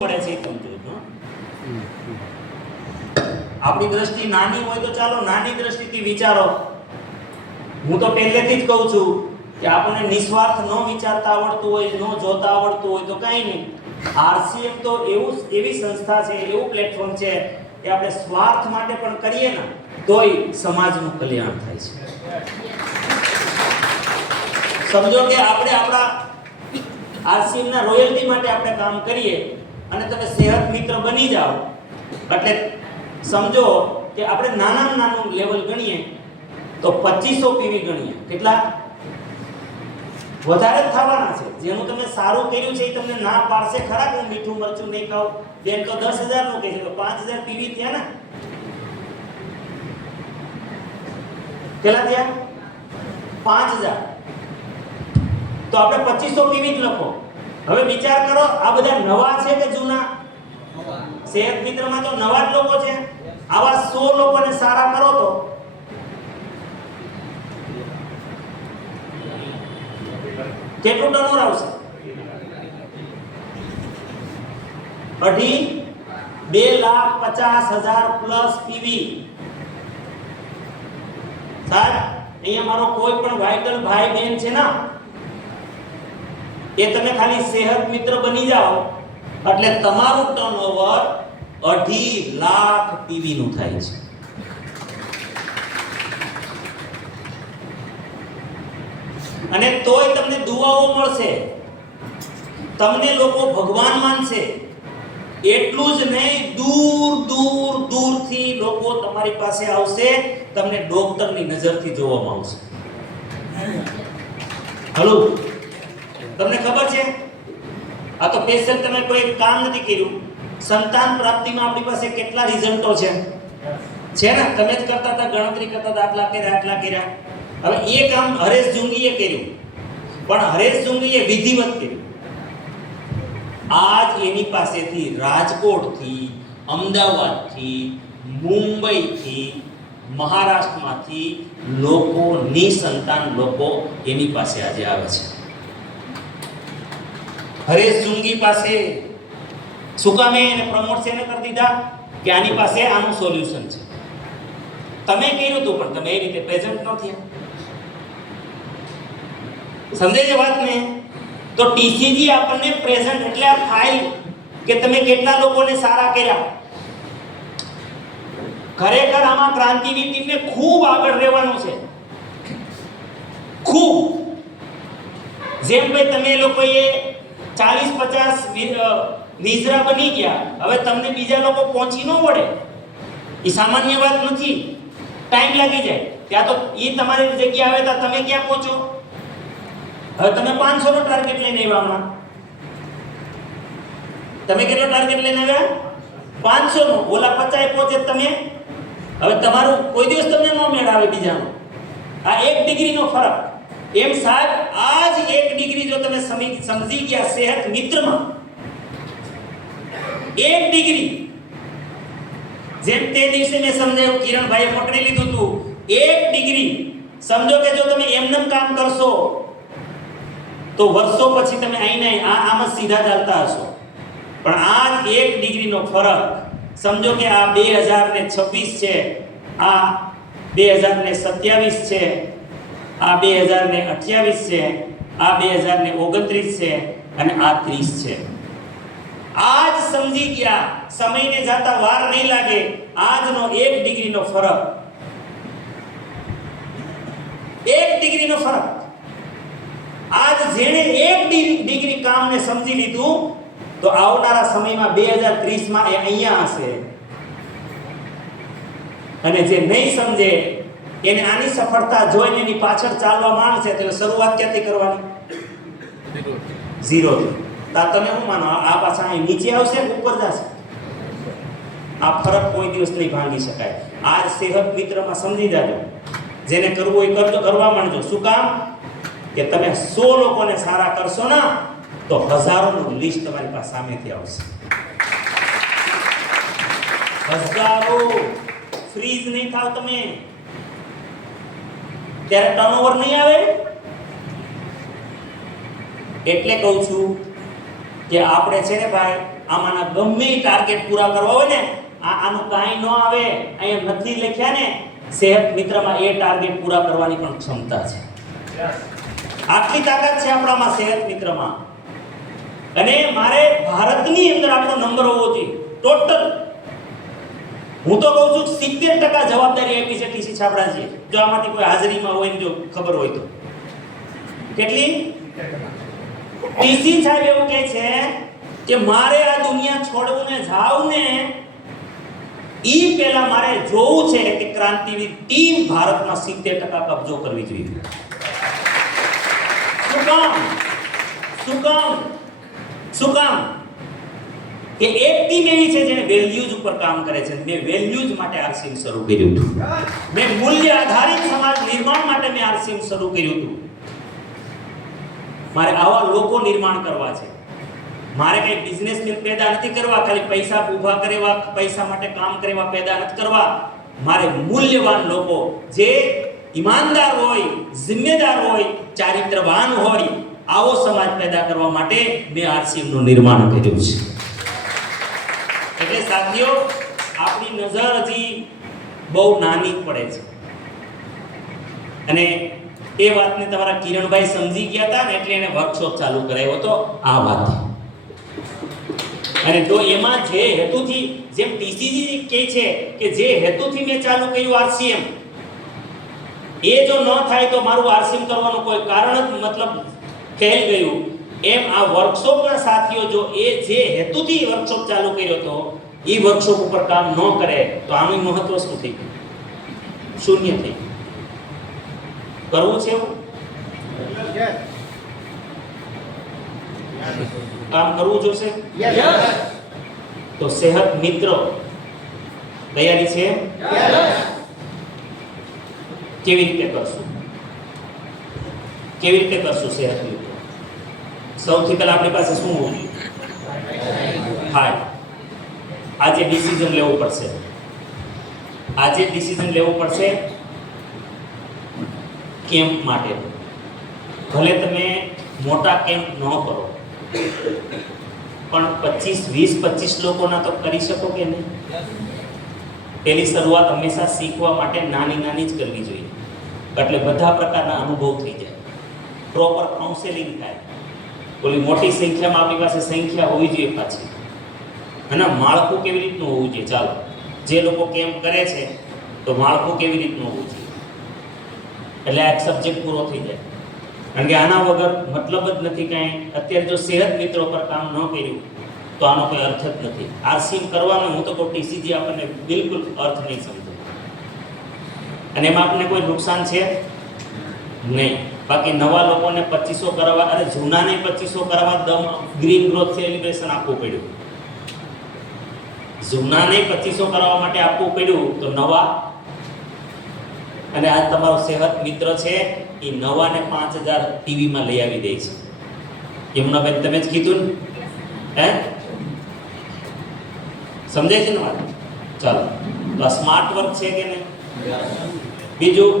મળે છે સમજો આપણી દ્રષ્ટિ નાની હોય તો ચાલો નાની દ્રષ્ટિથી વિચારો। હું તો પહેલેથી જ કહું છું કે આપણને નિસ્વાર્થ ન વિચારતા આવડતું હોય, ન જોતા આવડતું હોય તો કાંઈ નહીં। આરસીએમ તો એવી સંસ્થા છે, એવું પ્લેટફોર્મ છે કે આપણે સ્વાર્થ માટે પણ કરીએ ને તોય સમાજનું કલ્યાણ થાય છે। સમજો કે આપણે આપણા આરસીએમ ના રોયલ્ટી માટે આપણે કામ કરીએ અને તમે સેહત મિત્ર બની જાઓ એટલે સમજો કે આપણે નાનામાં નાનું લેવલ ગણીએ તો 2500 પીવી ગણીએ, કેટલા વધારે જ થવાના છે। જેનું તમે સારું કર્યું છે એ તમને ના પાડશે ખરા કે હું મીઠું મરચું નહીં ખાઉં, બેન તો 10000 નું કહે છે તો 5000 પીવી થયા ને, કેટલા થયા 5000, તો આપણે 2500 પીવી જ લખો। હવે વિચાર કરો આ બધા નવા છે કે જૂના? સેહત મિત્રમાં તો નવા જ લોકો છે। આવા 100 લોકોને સારા કરો તો કેટલું ટર્નઓવર આવશે? 2,50,000 પ્લસ પીવી। સાહેબ અહીંયા મારો કોઈ પણ વાઇટલ ભાઈ બહેન છે ને એ તમે ખાલી સેહત મિત્ર બની જાઓ એટલે તમારું ટર્નઓવર 2.5 લાખ પીવી નું થાય છે। અને તોય તમને દુઆઓ મળશે, તમને લોકો ભગવાન માનશે। એટલું જ નહીં, દૂર દૂર દૂરથી લોકો તમારી પાસે આવશે, તમને ડોક્ટરની નજરથી જોવામાં આવશે। હલો, તમને ખબર છે આ તો પેશન્ટ તમે કોઈ કામ નથી કર્યું, સંતાન પ્રાપ્તિમાં આપણી પાસે કેટલા રિઝલ્ટો છે ને? તમે જ કરતા હતા, ગણતરી કરતા હતા, આટલા કર્યા। હવે એ કામ હરેશ જુંગીએ કર્યું, પણ હરેશ જુંગીએ વિધિવત કર્યું। આજ એની પાસેથી રાજકોટથી, અમદાવાદથી, મુંબઈથી, મહારાષ્ટ્રમાંથી લોકો નિસંતાન લોકો એની પાસે આજે આવે છે। હરેશ જુંગી પાસે શું કામ એને પ્રમોટ છે ને કરી દીધા કે આની પાસે આનું સોલ્યુશન છે। તમે કર્યું હતું પણ તમે એ રીતે પ્રેઝન્ટ ન થયા, સમજે છે વાત ને? તો ટીસીજી આપણને પ્રેઝન્ટ એટલે આ ફાઇલ કે તમે કેટલા લોકોને સારા કર્યા। ખરેખર આમાં ક્રાંતિની ટીમને ખૂબ આગળ રહેવાનું છે, ખૂબ। જેમ ભાઈ તમે લોકોએ 40-50 વિઝરા બની ગયા, હવે તમને બીજા લોકો પહોંચી ન વળે, એ સામાન્ય વાત નથી, ટાઈમ લાગી જાય। ત્યાં તો એ તમારી જગ્યા આવે તો તમે ક્યાં પહોંચો? હવે તમે 500 નો ટાર્ગેટ લઈને આવ્યા હમણાં, તમે કેટલો ટાર્ગેટ લઈને આવ્યા? 500 નો, ઓલા 50 પહોંચે તમે। હવે તમારું કોઈ દિવસ તમને ન મેળ આવે બીજાનો, આ 1 ડિગ્રીનો ફરક। એમ સાહેબ આ જ 1 ડિગ્રી જો તમે સમજી ગયા સેહત મિત્રમાં, 1 ડિગ્રી, જેમ તે દિવસે મેં સમજાવ્યું, કિરણભાઈએ પકડી લીધું હતું, 1 ડિગ્રી સમજો કે જો તમે એમનેમ કામ કરશો તો વર્ષો પછી તમે આઈને આમ જ સીધા ચાલતા હશો। પણ આ 1 ડિગ્રીનો ફરક સમજો કે આ 2026 છે, આ 2027 છે, આ 2028 છે, આ 2029 છે અને આ 30 છે। આજ સમજી ગયા, સમયને જાતા વાર નહીં લાગે, આજનો 1 ડિગ્રીનો ફરક, 1 ડિગ્રીનો ફરક। આજ જેણે 1 ડિગ્રી કામને સમજી લીધું તો આવનારા સમયમાં 2030 માં એ અહીંયા હશે, અને જે નહીં સમજે એને આની સફળતા જોઈને એની પાછળ ચાલવા માંડશે તો શરૂઆત ક્યાંથી કરવાની? 0 થી। તમે શું માનો આ પાછા અહીં નીચે આવશે કે ઉપર જશે? આ ફરક કોઈ દિવસ નહીં ભાંગી શકાય। આ સેહત મિત્રમાં સમજી જાજો, જેને કરવું હોય કરજો, કરવા માંડજો। શું કામ? કે તમે 100 લોકોને સારા કરશો ને તો હજારોનું લિસ્ટ તમારી પાસે સામેથી આવશે। હજારો ફ્રીઝ નહીં થાવ તમે, ત્યારે ટર્નઓવર નહીં આવે। એટલે કહું છું કે આપણે છે ને ભાઈ આમાંના ગમે એ ટાર્ગેટ પૂરા કરવા હોય ને, આનું કાંઈ ન આવે, અહીંયા નથી લખ્યા ને, સેહત મિત્રમાં એ ટાર્ગેટ પૂરા કરવાની પણ ક્ષમતા છે. આટલી તાકાત છે આપણામાં સેહત મિત્રમાં. અને મારે ભારતની અંદર આપણો નંબર હોવો જોઈએ ટોટલ. હું તો કહું છું 70% જવાબદારી આપી છે ટીસી છાપડાજીએ. જો આમાંથી કોઈ હાજરીમાં હોય ને જો ખબર હોય તો કેટલી? ટીસી સાહેબ એવું કહે છે કે મારે આ દુનિયા છોડવું ને જાવ ને ઈ પહેલા મારે જોવું છે કે ક્રાંતિવીર ટીમ ભારતમાં 70% કબજો કરવી જોઈએ. શું કામ? કે એક ટીમ એવી છે જેને વેલ્યુઝ ઉપર કામ કરે છે. મેં વેલ્યુઝ માટે આરસીએમ શરૂ કર્યું હતું. મેં મૂલ્ય આધારિત સમાજ નિર્માણ માટે મેં આરસીએમ શરૂ કર્યું હતું. મારે આવા લોકો નિર્માણ કરવા છે. મારે કઈ બિઝનેસ પેદા નથી કરવા, ખાલી પૈસા ઊભા કરવા, પૈસા માટે કામ કરવા પેદા નથી કરવા. મારે મૂલ્યવાન લોકો જે ઈમાનદાર હોય, જિમ્મેદાર હોય, ચારિત્રવાન હોય, આવો સમાજ પેદા કરવા માટે મેં આરસીએમ નું નિર્માણ કર્યું છે. એટલે સાથીઓ, આપણી નજર હજી બહુ નાની પડે છે. અને એ વાતને તમારા કિરણભાઈ સમજી ગયા હતા ને એટલે એને વર્કશોપ ચાલુ કરાયો હતો આ વાત. અને જો એમાં જે હેતુથી, જેમ ટીસીજી કહે છે કે જે હેતુથી મેં ચાલુ કર્યું આરસીએમ, એ જો ન થાય તો મારું આરસીએમ કરવાનું કોઈ કારણ જ મતલબ ફેલ ગયું. એમ આ વર્કશોપના સાથીઓ જો એ જે હેતુથી વર્કશોપ ચાલુ કર્યો હતો એ વર્કશોપ ઉપર કામ ન કરે તો આનું મહત્વ શું થઈ ગયું? શૂન્ય થઈ ગયું. કરવું છે એવું? કામ કરવું જોશે. તો સેહત મિત્ર તૈયારી છે? કેવી રીતે કરશું? સેહત મિત્ર? સૌથી પહેલા આપણી પાસે શું હોવું જોઈએ? આજે ડિસિઝન લેવું પડશે. કેમ્પ માટે ભલે તમે મોટા કેમ્પ ન કરો પણ 25 લોકોના તો કરી શકો કે નહીં? પેલી શરૂઆત હંમેશા શીખવા માટે નાની જ કરવી જોઈએ. એટલે બધા પ્રકારના અનુભવ થઈ જાય, પ્રોપર કાઉન્સેલિંગ થાય. ઓલી મોટી સંખ્યામાં આપણી પાસે સંખ્યા હોવી જોઈએ પાછી. અને માળખું કેવી રીતનું હોવું જોઈએ? ચાલો, જે લોકો કેમ્પ કરે છે તો માળખું કેવી રીતનું હોવું જોઈએ? એટલે આ એક સબ્જેક્ટ પૂરો થઈ જાય. કારણ કે આના વગર મતલબ જ નથી કાંઈ. અત્યારે જો સેહત મિત્રો પર કામ ન કર્યું તો આનો કોઈ અર્થ જ નથી. આરસીએમ કરવાનો હું તો કહું ટીસીજી આપણને બિલકુલ અર્થ નહીં સમજે. અને એમાં આપણને કોઈ નુકસાન છે નહીં. બાકી નવા લોકોને 2500 કરાવવા, અરે જૂનાને 2500 કરાવવા ગ્રીન ગ્રોથ સેલિબ્રેશન આપવું પડ્યું. જૂનાને 2500 કરાવવા માટે આપવું પડ્યું તો નવા. અને આ તમારો સેહત મિત્ર છે એ નવાને 5000 ટીવીમાં લઈ આવી દે છે. એમના બેન તમે જ કીધું ને, સમજાય છે ને વાત? ચાલો, તો આ સ્માર્ટ વર્ક છે કે નહીં? બીજું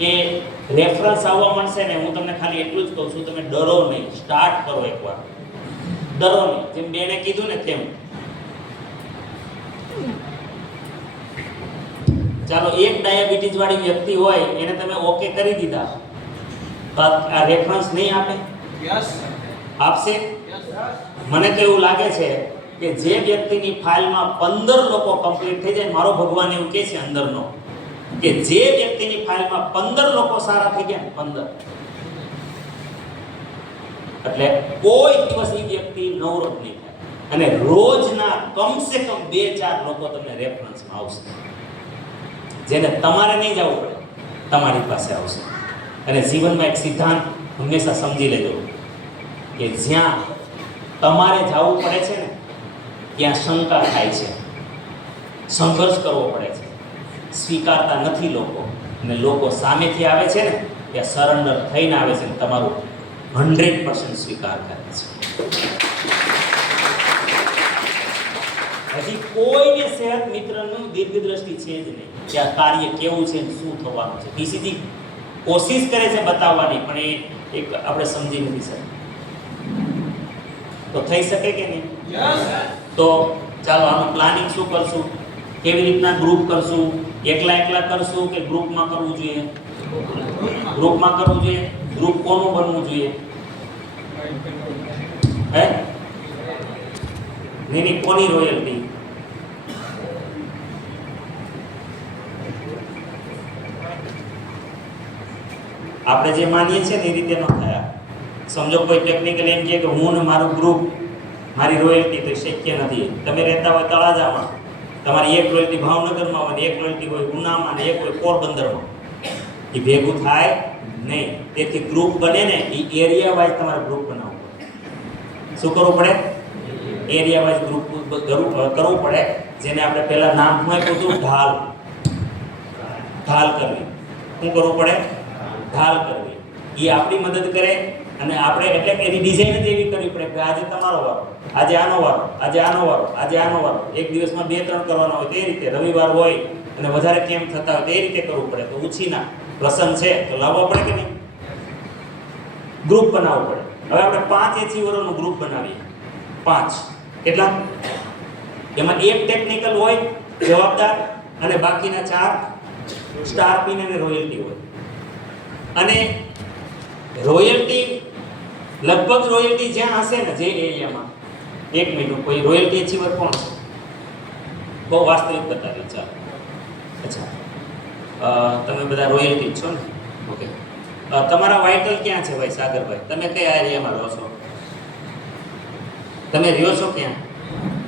કે રેફરન્સ આવવા મળશે ને, હું તમને ખાલી એટલું જ કહું છું, તમે ડરો નહીં, સ્ટાર્ટ કરો એકવાર. ડરો નહીં, જેમ બેને કીધું ને તેમ. ચાલો, એક ડાયાબિટીસ વાળી વ્યક્તિ હોય એને તમે ઓકે કરી દીધા, તો આ રેફરન્સ નહીં આપે? આપશે. મને તો એવું લાગે છે કે જે વ્યક્તિની ફાઇલમાં 15 લોકો કમ્પ્લીટ થઈ જાય, મારો ભગવાન એવું કહે છે અંદરનો કે જે વ્યક્તિની ફાઇલમાં 15 લોકો સારા થઈ ગયા, 15, એટલે કોઈ દિવસ એ વ્યક્તિ નવરો જ નહીં થાય. અને રોજના કમસે કમ 2-4 લોકો તમને રેફરન્સમાં આવશે, જેને તમારે નહીં જવું પડે, તમારી પાસે આવશે. અને જીવનમાં એક સિદ્ધાંત હંમેશા સમજી લેજો કે જ્યાં તમારે જવું પડે છે ને ત્યાં શંકા થાય છે, સંઘર્ષ કરવો પડે છે, સ્વીકારતા નથી લોકો. અને લોકો સામેથી આવે છે ને ત્યાં સરેન્ડર થઈને આવે છે, તમારું 100% સ્વીકાર કરે છે. હજી કોઈને સેહત મિત્રનું દીર્ઘદ્રષ્ટિ છે જ નહીં કે આ કાર્ય કેવું છે, શું થવાનું છે. ટીસીજી કોશિશ કરે છે બતાવવાની, પણ એ એક આપણે સમજી નથી શકતા. તો થઈ શકે કે નહીં? તો ચાલો આનું પ્લાનિંગ શું કરશું? કેવી રીતના ગ્રુપ કરશું? એકલા એકલા કરશું કે ગ્રુપમાં કરવું જોઈએ? ગ્રુપમાં કરવું જોઈએ. ગ્રુપ કોનું બનવું જોઈએ? હે નહીં, કોની રોયલ્ટી? આપણે જે માનીએ છીએ ને એ રીતે ન થયા. સમજો કોઈ ટેકનિકલ એમ કહે કે હું ને મારું ગ્રુપ મારી રોયલ્ટી, તો શક્ય નથી. તમે રહેતા હોય તળાજામાં, તમારી એક રોયલ્ટી ભાવનગરમાં હોય, એક રોયલ્ટી હોય ઉનામાં ને એક હોય પોરબંદરમાં, એ ભેગું થાય નહીં. તેથી ગ્રુપ બને ને એ એરિયા વાઇઝ તમારે ગ્રુપ બનાવવું પડે. શું કરવું પડે? એરિયા વાઇઝ ગ્રુપ કરવું પડે. જેને આપણે પહેલા નામ આપ્યું હતું ઢાલ. ઢાલ કરવી. શું કરવું પડે? ઢાલ કરવી. એ આપણી મદદ કરે. અને આપણે એટલે કે એની ડિઝાઇન જ એવી કરવી પડે કે આજે તમારો વારો, આજે આનો વારો, આજે આનો વારો, આજે આનો વારો. એક દિવસમાં 2-3 કરવાના હોય તો એ રીતે, રવિવાર હોય અને વધારે કેમ થતા હોય તો એ રીતે કરવું પડે. તો ઉછીના પ્રસંગ છે તો લાવવા પડે કે નહીં? ગ્રુપ બનાવવું પડે. હવે આપણે 5 એચીવરોનું ગ્રુપ બનાવીએ. 5 કેટલા? એમાં એક ટેકનિકલ હોય જવાબદાર અને બાકીના 4 સ્ટાર પિન અને રોયલ્ટી હોય. અને રોયલ્ટી લગભગ રોયલ્ટી જ્યાં હશે ને જે એરિયામાં, 1 મિનિટ, કોઈ રોયલ્ટી એચીવર કોણ છે? બહુ વાસ્તવિક બતાવી. ચાલો, અચ્છા, તમે બધા રોયલ્ટી છો ને? ઓકે. તમારા વાઇટલ ક્યાં છે ભાઈ સાગરભાઈ? તમે કયા એરિયામાં રહો છો? તમે રહ્યો છો ક્યાં?